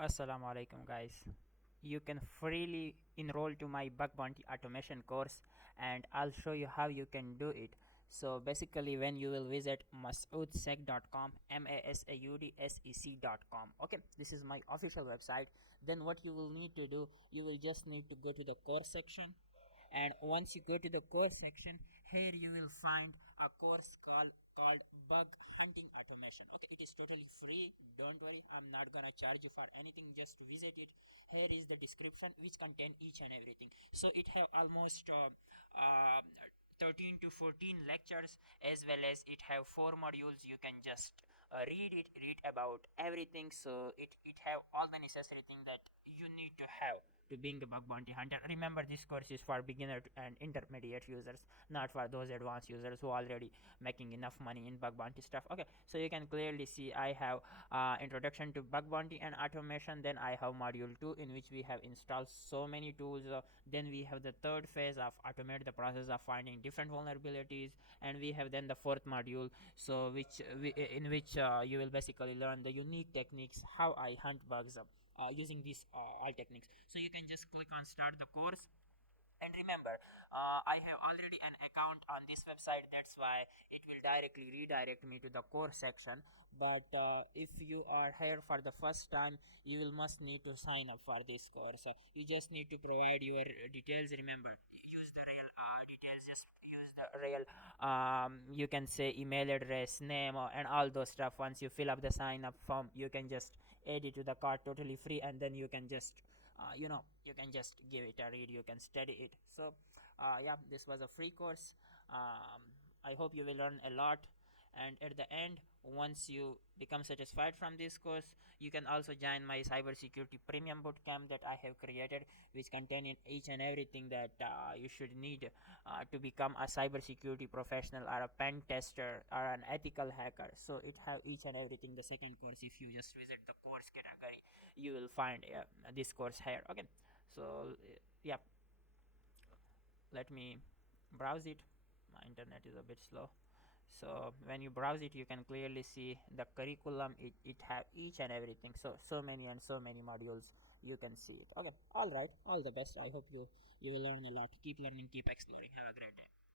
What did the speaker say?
Assalamu alaikum guys. You can freely enroll to my bug bounty automation course and I'll show you how you can do it. So basically when you will visit masaudsec.com, masaudsec.com, okay, this is my official website. Then what you will need to do, you will just need to go to the course section, and once you go to the course section, here you will find a course called bug hunting automation. Okay, it is totally free, don't worry, I'm not gonna charge you for anything, just to visit it. Here is the description which contain each and everything. So it have almost 13 to 14 lectures, as well as it have 4 modules. You can just read about everything. So it have all the necessary thing that you need to have to being a bug bounty hunter. Remember, this course is for beginner and intermediate users, not for those advanced users who already making enough money in bug bounty stuff. Okay, so you can clearly see I have introduction to bug bounty and automation. Then I have module 2, in which we have installed so many tools. Then we have the third phase of automate the process of finding different vulnerabilities, and we have then the fourth module, so in which you will basically learn the unique techniques how I hunt bugs using these all techniques. So you can just click on start the course. And remember, I have already an account on this website, that's why it will directly redirect me to the course section. But if you are here for the first time, you will must need to sign up for this course. You just need to provide your details. Remember, use the real details, just use the real you can say email address, name, and all those stuff. Once you fill up the sign up form, you can just add it to the cart totally free, and then you can just you can just give it a read, you can study it. So yeah, this was a free course. I hope you will learn a lot, and at the end, once you become satisfied from this course, you can also join my cybersecurity premium bootcamp that I have created, which contain each and everything that you should need to become a cybersecurity professional, or a pen tester, or an ethical hacker. So it have each and everything. The second course, if you just visit the course category, you will find this course here. Okay, so yeah, let me browse it. My internet is a bit slow. So when you browse it, you can clearly see the curriculum. It have each and everything, so many and so many modules. You can see it. Okay, all right, all the best. I hope you will learn a lot. Keep learning, keep exploring. Have a great day.